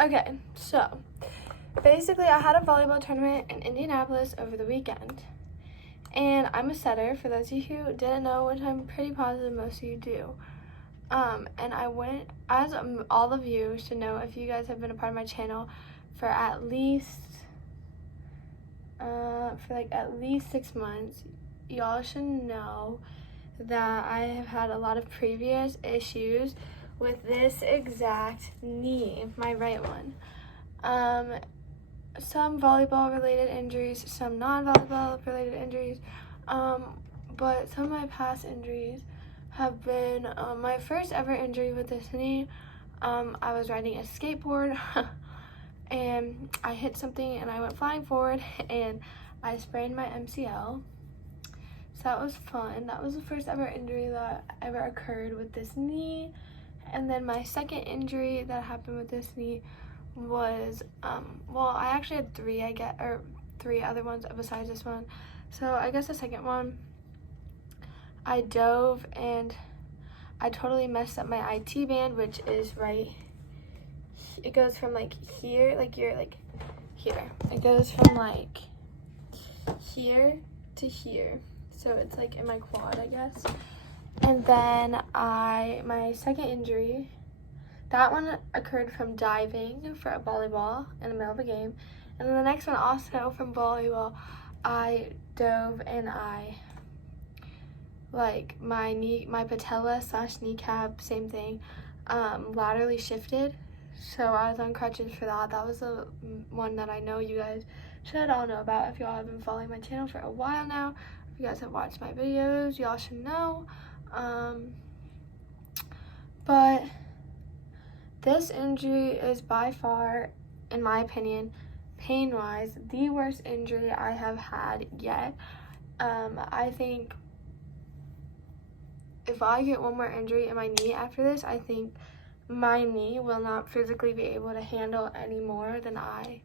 Okay, so basically I had a volleyball tournament in Indianapolis over the weekend. And I'm a setter, for those of you who didn't know, which I'm pretty positive most of you do. And I went, as all of you should know, if you guys have been a part of my channel for at least 6 months, y'all should know that I have had a lot of previous issues with this exact knee, my right one. Some volleyball related injuries, some non-volleyball related injuries, but some of my past injuries have been my first ever injury with this knee. I was riding a skateboard and I hit something and I went flying forward and I sprained my MCL. So that was fun. That was the first ever injury that ever occurred with this knee. And then my second injury that happened with this knee was, I actually had three other ones besides this one. So I guess the second one, I dove and I totally messed up my IT band, which is right, it goes from like here, like you're like here. It goes from like here to here. So it's like in my quad, I guess. And then my second injury, that one occurred from diving for a volleyball in the middle of a game. And then the next one also from volleyball, I dove and my patella / kneecap, same thing, laterally shifted. So I was on crutches for that. That was the one that I know you guys should all know about. If y'all have been following my channel for a while now, if you guys have watched my videos, y'all should know. But this injury is by far, in my opinion, pain-wise, the worst injury I have had yet. I think if I get one more injury in my knee after this, I think my knee will not physically be able to handle any more than I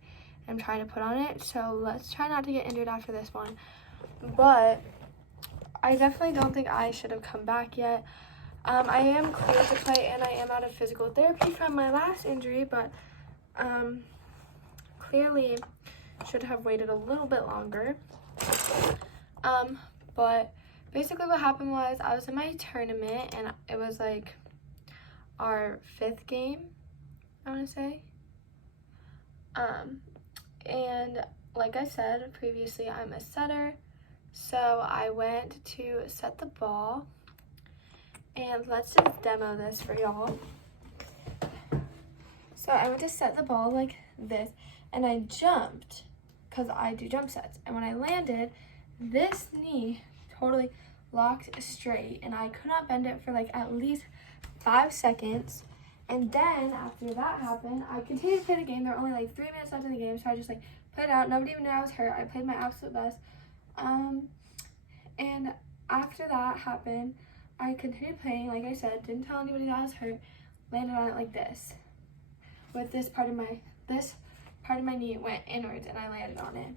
am trying to put on it. So let's try not to get injured after this one. But I definitely don't think I should have come back yet. I am clear to play and I am out of physical therapy from my last injury, but clearly should have waited a little bit longer. But basically what happened was I was in my tournament and it was like our 5th game, I want to say. And like I said previously, I'm a setter. So I went to set the ball. And let's just demo this for y'all. So I went to set the ball like this, and I jumped, because I do jump sets. And when I landed, this knee totally locked straight, and I could not bend it for like at least 5 seconds. And then after that happened, I continued to play the game. There were only like 3 minutes left in the game, so I just like played out. Nobody even knew I was hurt. I played my absolute best. And after that happened, I continued playing, like I said, didn't tell anybody that I was hurt, landed on it like this. With this part of my knee went inwards and I landed on it.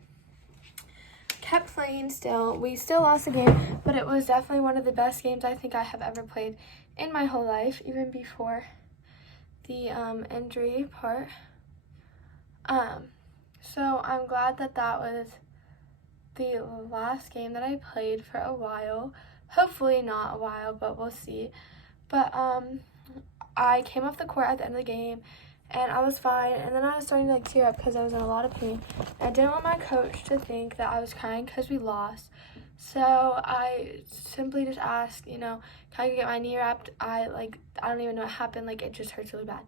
Kept playing still. We still lost the game, but it was definitely one of the best games I think I have ever played in my whole life, even before the injury part. So I'm glad that was the last game that I played for a while. Hopefully not a while, but we'll see. But I came off the court at the end of the game and I was fine, and then I was starting to like tear up because I was in a lot of pain. I didn't want my coach to think that I was crying because we lost, so I simply just asked, can I get my knee wrapped? I don't even know what happened, like it just hurts really bad.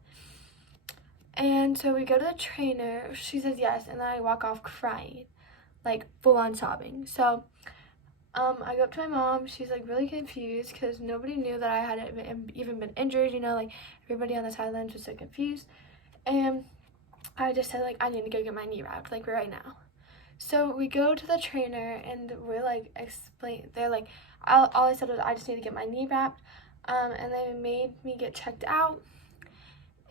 And so we go to the trainer, she says yes, and then I walk off crying, like full on sobbing. So I go up to my mom. She's like really confused because nobody knew that I had even been injured, like everybody on the sidelines was so confused. And I just said, like, I need to go get my knee wrapped, like right now. So we go to the trainer and we're like, they're like, all I said was I just need to get my knee wrapped. And they made me get checked out.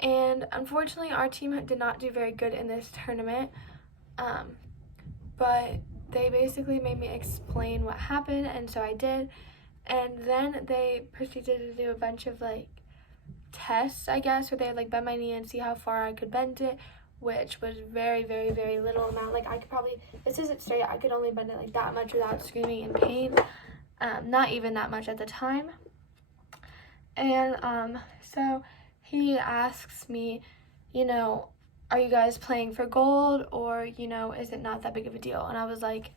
And unfortunately our team did not do very good in this tournament. But they basically made me explain what happened, and so I did. And then they proceeded to do a bunch of like tests, I guess, where they would like bend my knee and see how far I could bend it, which was very, very, very little amount. Like I could probably, this isn't straight, I could only bend it like that much without screaming in pain. Not even that much at the time. And so he asks me, you know, are you guys playing for gold, or, you know, is it not that big of a deal? And I was like,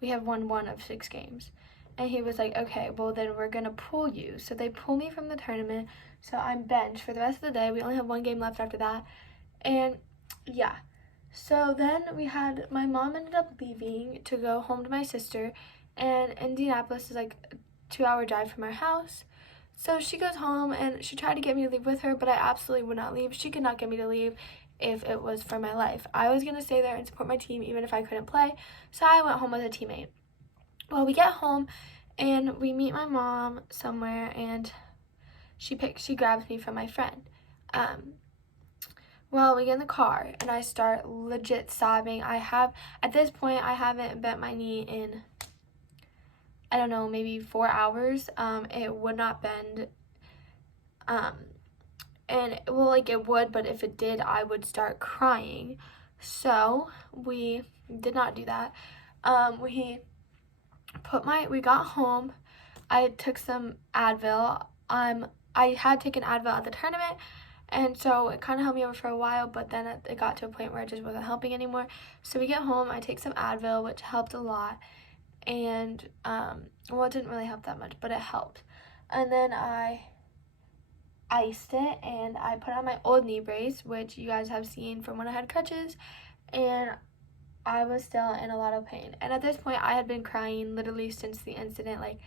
we have won 1 of 6 games. And he was like, okay, well then we're gonna pull you. So they pull me from the tournament, so I'm benched for the rest of the day. We only have 1 game left after that. And yeah, so then my mom ended up leaving to go home to my sister, and Indianapolis is like a 2-hour drive from our house. So she goes home and she tried to get me to leave with her, but I absolutely would not leave. She could not get me to leave if it was for my life. I was going to stay there and support my team even if I couldn't play. So I went home with a teammate. Well, we get home and we meet my mom somewhere, and she grabs me from my friend. Well, we get in the car and I start legit sobbing. At this point, I haven't bent my knee in, I don't know, maybe 4 hours. It would not bend. And well, like it would, but if it did, I would start crying. So we did not do that. We got home. I took some Advil. I had taken Advil at the tournament, and so it kind of helped me over for a while, but then it got to a point where it just wasn't helping anymore. So we get home, I take some Advil, which helped a lot. And well, it didn't really help that much, but it helped. And then I iced it and I put on my old knee brace, which you guys have seen from when I had crutches, and I was still in a lot of pain. And at this point, I had been crying literally since the incident, like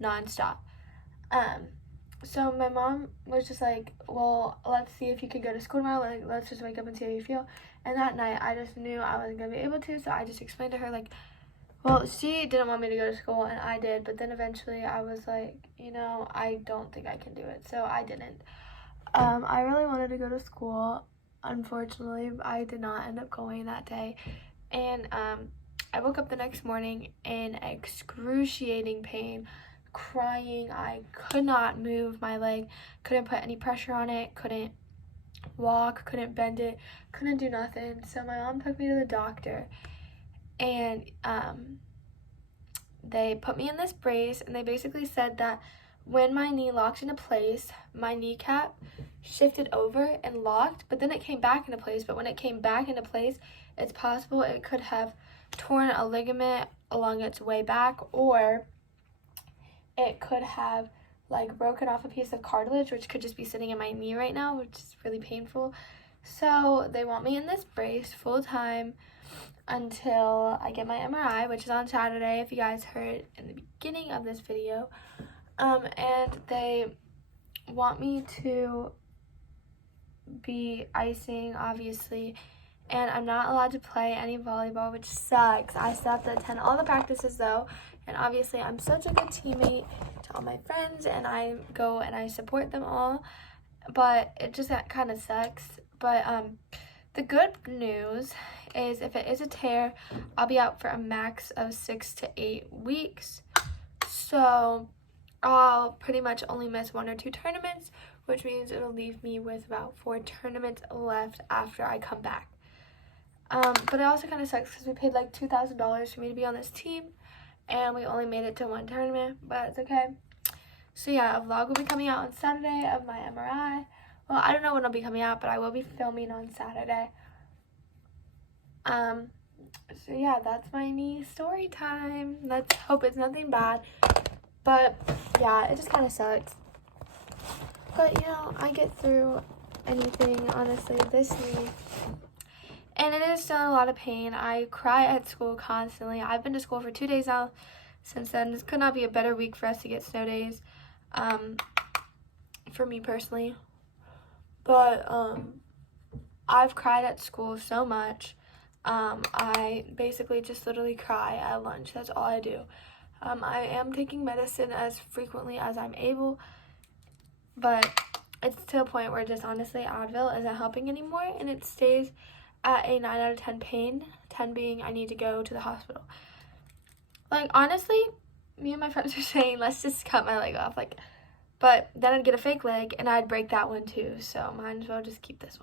nonstop. So my mom was just like, well, let's see if you could go to school tomorrow. Like, let's just wake up and see how you feel. And that night, I just knew I wasn't going to be able to, so I just explained to her, like, well, she didn't want me to go to school, and I did. But then eventually, I was like, you know, I don't think I can do it, so I didn't. I really wanted to go to school. Unfortunately, I did not end up going that day. And I woke up the next morning in excruciating pain, crying. I could not move my leg, couldn't put any pressure on it, couldn't walk, couldn't bend it, couldn't do nothing. So my mom took me to the doctor, and they put me in this brace, and they basically said that when my knee locked into place, my kneecap shifted over and locked, but then it came back into place. But when it came back into place, it's possible it could have torn a ligament along its way back, or it could have like broken off a piece of cartilage, which could just be sitting in my knee right now, which is really painful. So they want me in this brace full time until I get my MRI, which is on Saturday, if you guys heard in the beginning of this video. And they want me to be icing, obviously, and I'm not allowed to play any volleyball, which sucks. I still have to attend all the practices though, and obviously I'm such a good teammate to all my friends, and I go and I support them all, but it just kind of sucks. But the good news is if it is a tear, I'll be out for a max of 6 to 8 weeks. So I'll pretty much only miss 1 or 2 tournaments, which means it'll leave me with about 4 tournaments left after I come back. But it also kind of sucks because we paid like $2,000 for me to be on this team, and we only made it to 1 tournament, but it's okay. So yeah, a vlog will be coming out on Saturday of my MRI. Well, I don't know when it'll be coming out, but I will be filming on Saturday. So yeah, that's my knee story time. Let's hope it's nothing bad. But yeah, it just kind of sucks. But you know, I get through anything, honestly, this knee. And it is still in a lot of pain. I cry at school constantly. I've been to school for 2 days now since then. This could not be a better week for us to get snow days, for me personally. But I've cried at school so much. I basically just literally cry at lunch. That's all I do. I am taking medicine as frequently as I'm able, but it's to a point where just honestly Advil isn't helping anymore, and it stays at a 9 out of 10 pain, 10 being I need to go to the hospital. Like, honestly, me and my friends are saying, let's just cut my leg off. Like, But then I'd get a fake leg and I'd break that one too. So might as well just keep this one.